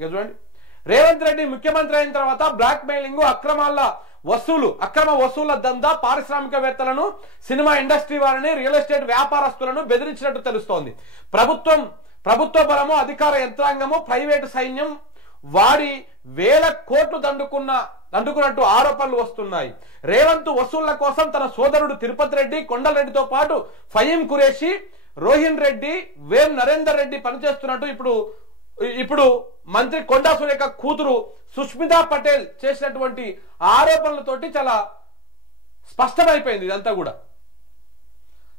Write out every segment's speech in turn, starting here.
ఇక చూడండి, రేవంత్ రెడ్డి ముఖ్యమంత్రి అయిన తర్వాత బ్లాక్ మెయిలింగ్, అక్రమ వసూళ్ల దందా, పారిశ్రామికవేత్తలను, సినిమా ఇండస్ట్రీ వారిని, రియల్ ఎస్టేట్ వ్యాపారస్తులను బెదిరించినట్టు తెలుస్తోంది. ప్రభుత్వ బలము, అధికార యంత్రాంగము, ప్రైవేటు సైన్యం వాడి వేల కోట్లు దండుకున్నట్టు ఆరోపణలు వస్తున్నాయి. రేవంత్ వసూళ్ల కోసం తన సోదరుడు తిరుపతి రెడ్డి, కొండలరెడ్డితో పాటు ఫహీం ఖురేషి, రోహిన్ రెడ్డి, వేం నరేందర్ రెడ్డి పనిచేస్తున్నట్టు ఇప్పుడు మంత్రి కొండా సురేఖ కూతురు సుష్మితా పటేల్ చేసినటువంటి ఆరోపణలతోటి చాలా స్పష్టమైపోయింది. ఇదంతా కూడా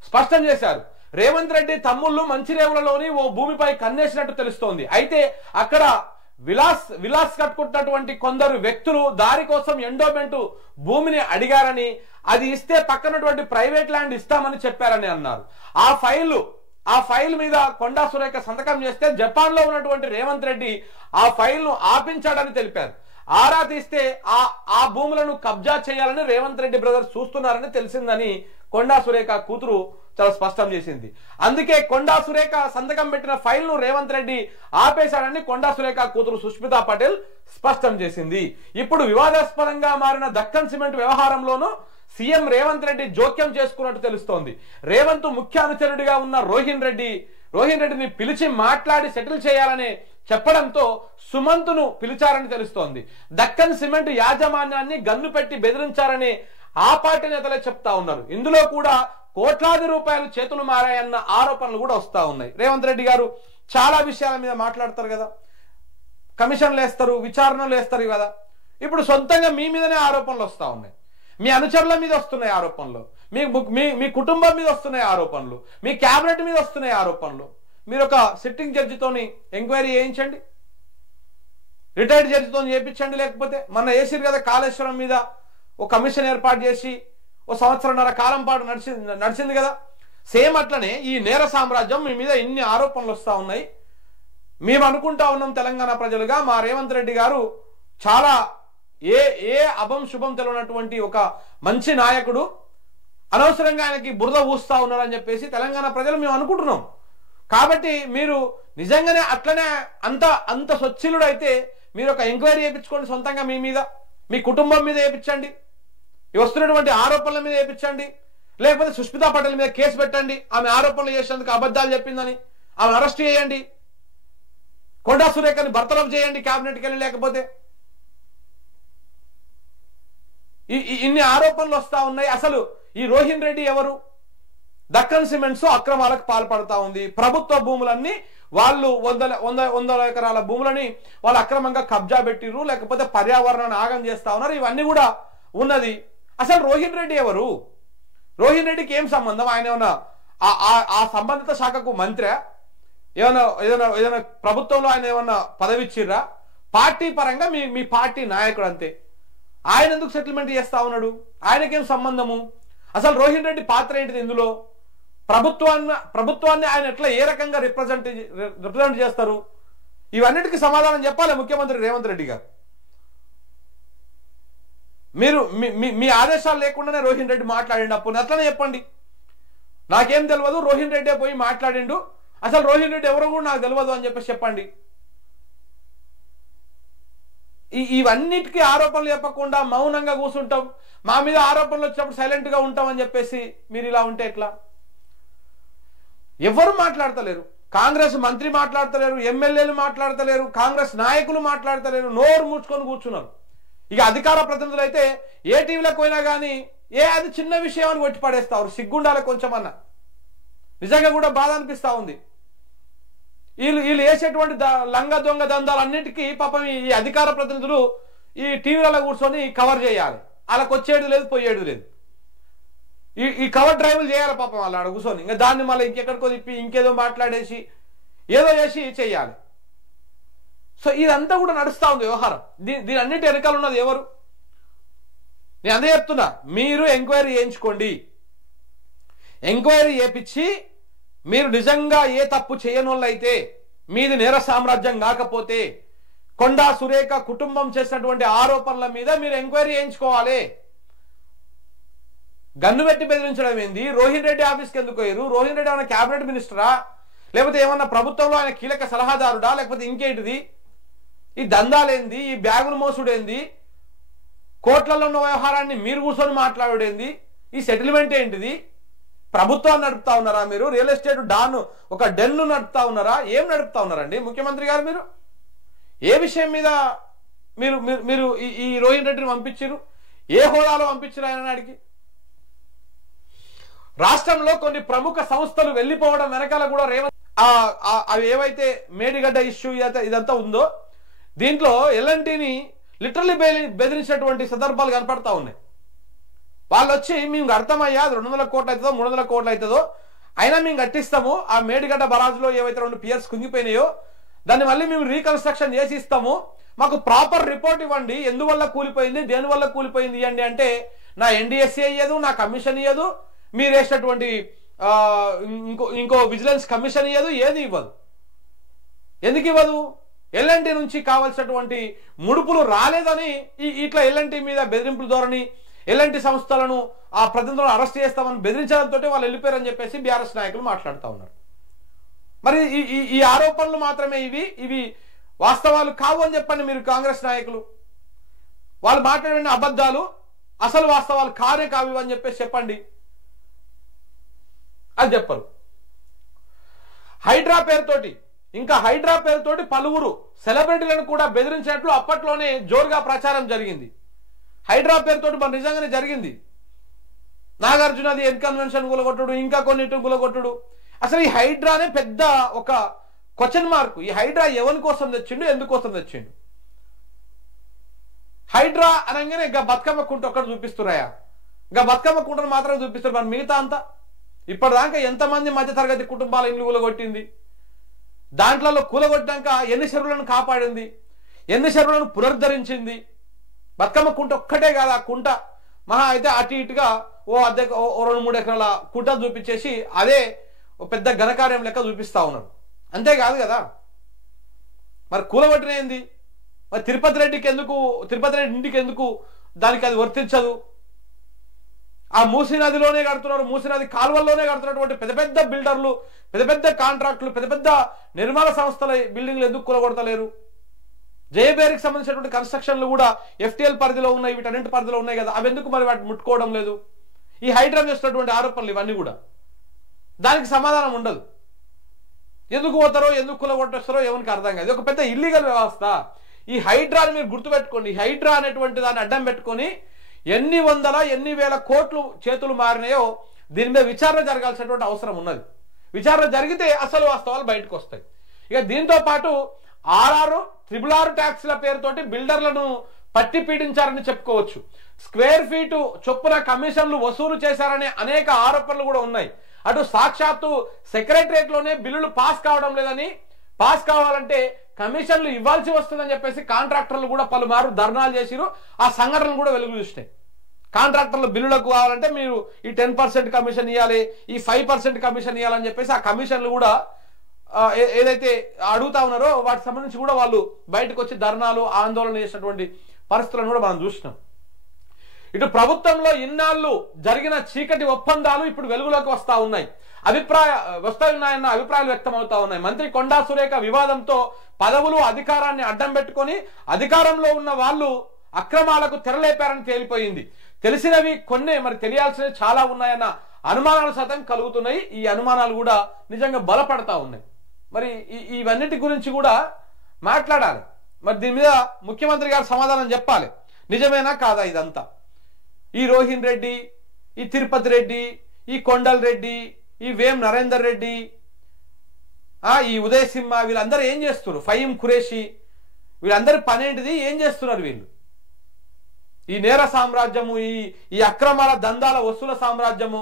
స్పష్టం చేశారు. రేవంత్ రెడ్డి తమ్ముళ్ళు మంచిరేవులలోని ఓ భూమిపై కన్నేసినట్టు తెలుస్తోంది. అయితే అక్కడ విలాస్ కట్టుకుంటున్నటువంటి కొందరు వ్యక్తులు దారి కోసం ఎండోమెంట్ భూమిని అడిగారని, అది ఇస్తే పక్కనటువంటి ప్రైవేట్ ల్యాండ్ ఇస్తామని చెప్పారని అన్నారు. ఆ ఫైల్ మీద కొండా సురేఖ సంతకం చేస్తే జపాన్ లో ఉన్నటువంటి రేవంత్ రెడ్డి ఆ ఫైల్ ను ఆపించాడని తెలిపారు. ఆరా తీస్తే ఆ భూములను కబ్జా చేయాలని రేవంత్ రెడ్డి బ్రదర్స్ చూస్తున్నారని తెలిసిందని కొండా సురేఖ కూతురు చాలా స్పష్టం చేసింది. అందుకే కొండా సురేఖ సంతకం పెట్టిన ఫైల్ ను రేవంత్ రెడ్డి ఆపేశాడని కొండా సురేఖ కూతురు సుష్మితా పటేల్ స్పష్టం చేసింది. ఇప్పుడు వివాదాస్పదంగా మారిన దక్కన్ సిమెంట్ వ్యవహారంలోనూ సీఎం రేవంత్ రెడ్డి జోక్యం చేసుకున్నట్టు తెలుస్తోంది. రేవంత్ ముఖ్య అనుచరుడిగా ఉన్న రోహిన్ రెడ్డిని పిలిచి మాట్లాడి సెటిల్ చేయాలని చెప్పడంతో సుమంత్ను పిలిచారని తెలుస్తోంది. దక్కన్ సిమెంట్ యాజమాన్యాన్ని గన్ను పెట్టి బెదిరించారని ఆ పార్టీ నేతలే చెప్తా ఉన్నారు. ఇందులో కూడా కోట్లాది రూపాయలు చేతులు మారాయన్న ఆరోపణలు కూడా వస్తా ఉన్నాయి. రేవంత్ రెడ్డి గారు చాలా విషయాల మీద మాట్లాడతారు కదా, కమిషన్లు వేస్తారు, విచారణలు వేస్తారు కదా. ఇప్పుడు సొంతంగా మీ మీదనే ఆరోపణలు వస్తా ఉన్నాయి, మీ అనుచరుల మీద వస్తున్నాయి ఆరోపణలు, మీ కుటుంబం మీద వస్తున్నాయి ఆరోపణలు, మీ క్యాబినెట్ మీద వస్తున్నాయి ఆరోపణలు. మీరు ఒక సిట్టింగ్ జడ్జితోని ఎంక్వైరీ చేయించండి, రిటైర్డ్ జడ్జితో చేయించండి. లేకపోతే మొన్న వేసిరు కదా కాళేశ్వరం మీద ఒక కమిషన్ ఏర్పాటు చేసి ఓ సంవత్సరంన్నర కాలం పాటు నడిచింది కదా. సేమ్ అట్లనే ఈ నేర సామ్రాజ్యం మీ మీద ఇన్ని ఆరోపణలు వస్తా ఉన్నాయి. మేము అనుకుంటా ఉన్నాం తెలంగాణ ప్రజలుగా, మా రేవంత్ రెడ్డి గారు చాలా ఏ అభం శుభం తెలియనటువంటి ఒక మంచి నాయకుడు, అనవసరంగా ఆయనకి బురద ఊస్తా ఉన్నారని చెప్పేసి తెలంగాణ ప్రజలు మేము అనుకుంటున్నాం. కాబట్టి మీరు నిజంగానే అట్లనే అంత స్వచ్ఛలుడైతే మీరు ఒక ఎంక్వైరీ చేయించుకోండి, సొంతంగా మీ మీద, మీ కుటుంబం మీద చేయించండి, వస్తున్నటువంటి ఆరోపణల మీద చేయించండి. లేకపోతే సుష్మితా పటేల్ మీద కేసు పెట్టండి, ఆమె ఆరోపణలు చేసేందుకు అబద్ధాలు చెప్పిందని ఆమె అరెస్ట్ చేయండి, కొండా సురేఖని బర్తరఫ్ చేయండి క్యాబినెట్కి వెళ్ళి. లేకపోతే ఇన్ని ఆరోపణలు వస్తా ఉన్నాయి. అసలు ఈ రోహిన్ రెడ్డి ఎవరు? దక్కన్ సిమెంట్స్ అక్రమాలకు పాల్పడతా ఉంది. ప్రభుత్వ భూములన్నీ వాళ్ళు వందల ఎకరాల భూములని వాళ్ళు అక్రమంగా కబ్జా పెట్టిర్రు, లేకపోతే పర్యావరణాన్ని ఆగం చేస్తా ఉన్నారు. ఇవన్నీ కూడా ఉన్నది. అసలు రోహిన్ రెడ్డి ఎవరు? రోహిన్ రెడ్డికి ఏం సంబంధం? ఆయన ఏమన్నా ఆ సంబంధిత శాఖకు మంత్రి? ఏదైనా ప్రభుత్వంలో ఆయన ఏమన్నా పదవి ఇచ్చిర్రా? పార్టీ పరంగా మీ పార్టీ నాయకుడు అంతే. ఆయన ఎందుకు సెటిల్మెంట్ చేస్తా ఉన్నాడు? ఆయనకేం సంబంధము? అసలు రోహిన్ రెడ్డి పాత్ర ఏంటిది ఇందులో? ప్రభుత్వాన్ని ఆయన ఎట్లా ఏ రకంగా రిప్రజెంట్ చేస్తారు? ఇవన్నిటికీ సమాధానం చెప్పాలి ముఖ్యమంత్రి రేవంత్ రెడ్డి గారు. మీరు మీ ఆదేశాలు లేకుండానే రోహిన్ రెడ్డి మాట్లాడిండు, అప్పుడు అట్లనే చెప్పండి. నాకేం తెలియదు, రోహిన్ రెడ్డి పోయి మాట్లాడిండు, అసలు రోహిన్ రెడ్డి ఎవరో కూడా నాకు తెలియదు అని చెప్పేసి చెప్పండి. ఇవన్నిటికీ ఆరోపణలు చెప్పకుండా మౌనంగా కూర్చుంటాం, మా మీద ఆరోపణలు వచ్చినప్పుడు సైలెంట్ గా ఉంటాం అని చెప్పేసి మీరు ఇలా ఉంటే ఎట్లా? ఎవరు మాట్లాడతలేరు, కాంగ్రెస్ మంత్రి మాట్లాడతలేరు, ఎమ్మెల్యేలు మాట్లాడతలేరు, కాంగ్రెస్ నాయకులు మాట్లాడతలేరు, నోరు మూసుకొని కూర్చున్నారు. ఇక అధికార ప్రతినిధులు అయితే ఏ టీవీలకు పోయినా కానీ అది చిన్న విషయం అని కొట్టి పడేస్తారు. సిగ్గుండాలి కొంచెం అన్న. నిజంగా కూడా బాధ అనిపిస్తా ఉంది. వీళ్ళు వేసేటువంటి లంగ దొంగ దందాలన్నింటికీ పాపం ఈ అధికార ప్రతినిధులు ఈ టీవీలలో కూర్చొని కవర్ చేయాలి. వాళ్ళకి వచ్చేది లేదు, పోయేది లేదు. ఈ కవర్ డ్రైవ్లు చేయాలి పాపం వాళ్ళు ఆడ కూర్చొని. ఇంకా దాన్ని మళ్ళీ ఇంకెక్కడికో తిప్పి ఇంకేదో మాట్లాడేసి ఏదో చేసి చెయ్యాలి. సో ఇదంతా కూడా నడుస్తూ ఉంది వ్యవహారం. దీని అన్నిటి వెనకాల ఉన్నది ఎవరు? నేను అదే చెప్తున్నా, మీరు ఎంక్వైరీ చేయించుకోండి. ఎంక్వైరీ చేయించి మీరు నిజంగా ఏ తప్పు చేయనోళ్ళైతే, మీది నేర సామ్రాజ్యం కాకపోతే, కొండా సురేఖ కుటుంబం చేసినటువంటి ఆరోపణల మీద మీరు ఎంక్వైరీ చేయించుకోవాలి. గన్ను పెట్టి బెదిరించడం ఏంది? రోహిన్ రెడ్డి ఆఫీస్కి ఎందుకు పోయారు? రోహిన్ రెడ్డి ఏమైనా క్యాబినెట్ మినిస్టరా, లేకపోతే ఏమన్నా ప్రభుత్వంలో ఆయన కీలక సలహాదారుడా, లేకపోతే ఇంకేంటిది? ఈ దందాలేంది, ఈ బ్యాగులు మోసుడేంది, కోట్లలో ఉన్న వ్యవహారాన్ని మీరు కూర్చొని మాట్లాడేంది, ఈ సెటిల్మెంట్ ఏంటిది? ప్రభుత్వాన్ని నడుపుతా ఉన్నారా మీరు? రియల్ ఎస్టేట్ డాన్ ఒక డెన్ను నడుపుతా ఉన్నారా? ఏం నడుపుతా ఉన్నారండి ముఖ్యమంత్రి గారు? మీరు ఏ విషయం మీద మీరు మీరు ఈ రోహిన్ రెడ్డిని పంపించారు? ఏ హోదాలో పంపించారు ఆయన నాడికి? రాష్ట్రంలో కొన్ని ప్రముఖ సంస్థలు వెళ్ళిపోవడం వెనకాల కూడా రేవంత్ అవి ఏవైతే మేడిగడ్డ ఇష్యూ ఇదంతా ఉందో దీంట్లో ఎల్ఎన్టీని లిటరల్లీ బెదిరించినటువంటి సందర్భాలు కనపడతా ఉన్నాయి. వాళ్ళు వచ్చి మేము అర్థమయ్యా 200 కోట్లు అవుతుందో 300 కోట్లు అవుతుందో అయినా మేము కట్టిస్తాము, ఆ మేడిగడ్డ బరాజులో ఏవైతే 2 పియర్స్ కుంగిపోయినాయో దాన్ని మళ్ళీ మేము రీకన్స్ట్రక్షన్ చేసి ఇస్తాము, మాకు ప్రాపర్ రిపోర్ట్ ఇవ్వండి, ఎందువల్ల కూలిపోయింది, దేనివల్ల కూలిపోయింది ఇవ్వండి అంటే నా ఎన్డీఎస్సీ ఇయ్యదు, నా కమిషన్ ఇయ్యదు, మీరు వేసినటువంటి ఇంకో విజిలెన్స్ కమిషన్ ఇయ్యదు, ఏది ఇవ్వదు. ఎందుకు ఇవ్వదు? ఎల్ఎన్టీ నుంచి కావాల్సినటువంటి ముడుపులు రాలేదని ఇట్లా ఎల్ఎన్టీ మీద బెదిరింపుల ధోరణి, ఎల్ఎన్టీ సంస్థలను ఆ ప్రతినిధులను అరెస్ట్ చేస్తామని బెదిరించడంతో వాళ్ళు వెళ్ళిపోయారని చెప్పేసి బీఆర్ఎస్ నాయకులు మాట్లాడుతూ ఉన్నారు. మరి ఈ ఆరోపణలు మాత్రమే ఇవి వాస్తవాలు కావు అని చెప్పండి మీరు కాంగ్రెస్ నాయకులు. వాళ్ళు మాట్లాడిన అబద్ధాలు అసలు వాస్తవాలు కానే కావు అని చెప్పేసి చెప్పండి. అది చెప్పరు. హైడ్రా పేరుతోటి పలువురు సెలబ్రిటీలను కూడా బెదిరించినట్లు అప్పట్లోనే జోరుగా ప్రచారం జరిగింది. హైడ్రా పేరుతోటి మరి నిజంగానే జరిగింది. నాగార్జునది ఎన్కన్వెన్షన్ గులగొట్టుడు, ఇంకా కొన్నిటి గులగొట్టుడు. అసలు ఈ హైడ్రానే పెద్ద ఒక క్వశ్చన్ మార్క్. ఈ హైడ్రా ఎవరి కోసం తెచ్చిండు, ఎందుకోసం తెచ్చిండు? హైడ్రా అనగానే ఇంకా బతుకమ్మ కుంట ఒక్కటి చూపిస్తున్నాయా? ఇంకా బతుకమ్మ కుంటను మాత్రమే చూపిస్తారు. మరి మిగతా అంతా ఇప్పటిదాకా ఎంతమంది మధ్యతరగతి కుటుంబాల ఇల్లు కూలగొట్టింది? దాంట్లో కూలగొట్టాక ఎన్ని చెరువులను కాపాడింది, ఎన్ని చెరువులను పునరుద్ధరించింది? బతుకమ్మ కుంట ఒక్కటే కాదు. ఆ కుంట మహా అయితే అటు ఇటుగా ఓ 2-3 ఎకరాల కుంట చూపించేసి అదే పెద్ద ఘనకార్యం లెక్క చూపిస్తా ఉన్నారు. అంతేకాదు కదా. మరి కూలగొట్టిన ఏంది? మరి తిరుపతి రెడ్డి ఇంటికి ఎందుకు దానికి అది వర్తించదు? ఆ మూసీ నదిలోనే కడుతున్నారు, మూసీ నది కాలువల్లోనే కడుతున్నటువంటి పెద్ద పెద్ద బిల్డర్లు, పెద్ద పెద్ద కాంట్రాక్టులు, పెద్ద పెద్ద నిర్మాణ సంస్థల బిల్డింగ్లు ఎందుకు కూలగొడతలేరు? జేబేరికి సంబంధించినటువంటి కన్స్ట్రక్షన్లు కూడా ఎఫ్టీఎల్ పరిధిలో ఉన్నాయి, వీటన్నింటి పరిధిలో ఉన్నాయి కదా, అవి ఎందుకు మరి వాటిని ముట్టుకోవడం లేదు? ఈ హైడ్రా చేస్తున్నటువంటి ఆరోపణలు ఇవన్నీ కూడా దానికి సమాధానం ఉండదు. ఎందుకు పోతారో, ఎందుకు కూలగొట్టేస్తారో ఎవరికి అర్థం కాదు. ఇది ఒక పెద్ద ఇల్లీగల్ వ్యవస్థ. ఈ హైడ్రాని మీరు గుర్తుపెట్టుకోండి. హైడ్రా అనేటువంటి దాన్ని అడ్డం పెట్టుకొని ఎన్ని వేల కోట్లు చేతులు మారినాయో దీని మీద విచారణ జరగాల్సినటువంటి అవసరం ఉన్నది. విచారణ జరిగితే అసలు వాస్తవాలు బయటకు వస్తాయి. ఇక దీంతో పాటు RRR ట్యాక్స్ల పేరుతోటి బిల్డర్లను పట్టి పీడించారని చెప్పుకోవచ్చు. స్క్వేర్ ఫీటు చొప్పున కమిషన్లు వసూలు చేశారనే అనేక ఆరోపణలు కూడా ఉన్నాయి. అటు సాక్షాత్తు సెక్రటరియట్ లోనే బిల్లులు పాస్ కావడం లేదని, పాస్ కావాలంటే కమిషన్లు ఇవ్వాల్సి వస్తుందని చెప్పేసి కాంట్రాక్టర్లు కూడా పలుమారు ధర్నాలు చేసిరు. ఆ సంఘటనలు కూడా వెలుగు చూసినాయి. కాంట్రాక్టర్ల బిల్లులకు కావాలంటే మీరు ఈ 10% కమిషన్ ఇవ్వాలి, ఈ 5% కమిషన్ ఇవ్వాలని చెప్పేసి ఆ కమిషన్లు కూడా ఏదైతే అడుగుతా ఉన్నారో వాటికి సంబంధించి కూడా వాళ్ళు బయటకు వచ్చి ధర్నాలు, ఆందోళన చేసినటువంటి పరిస్థితులను కూడా మనం చూసినాం. ఇటు ప్రభుత్వంలో ఇన్నాళ్ళు జరిగిన చీకటి ఒప్పందాలు ఇప్పుడు వెలుగులోకి వస్తా ఉన్నాయన్న అభిప్రాయాలు వ్యక్తం అవుతా ఉన్నాయి. మంత్రి కొండా సురేఖ వివాదంతో పదవులు, అధికారాన్ని అడ్డం పెట్టుకొని అధికారంలో ఉన్న వాళ్ళు అక్రమాలకు తెరలేపారని తేలిపోయింది. తెలిసినవి కొన్నే, మరి తెలియాల్సినవి చాలా ఉన్నాయన్న అనుమానాలు సైతం కలుగుతున్నాయి. ఈ అనుమానాలు కూడా నిజంగా బలపడతా ఉన్నాయి. మరి ఇవన్నిటి గురించి కూడా మాట్లాడాలి. మరి దీని మీద ముఖ్యమంత్రి గారు సమాధానం చెప్పాలి. నిజమేనా కాదా ఇదంతా? ఈ రోహిన్ రెడ్డి, ఈ తిరుపతి రెడ్డి, ఈ కొండల్ రెడ్డి, ఈ వేం నరేందర్ రెడ్డి, ఈ ఉదయ్ సింహ, వీళ్ళందరూ ఏం చేస్తున్నారు? ఫహీం ఖురేషి, వీళ్ళందరి పనేంటిది? ఏం చేస్తున్నారు వీళ్ళు? ఈ నేర సామ్రాజ్యము, ఈ అక్రమాల దందాల వసూల సామ్రాజ్యము,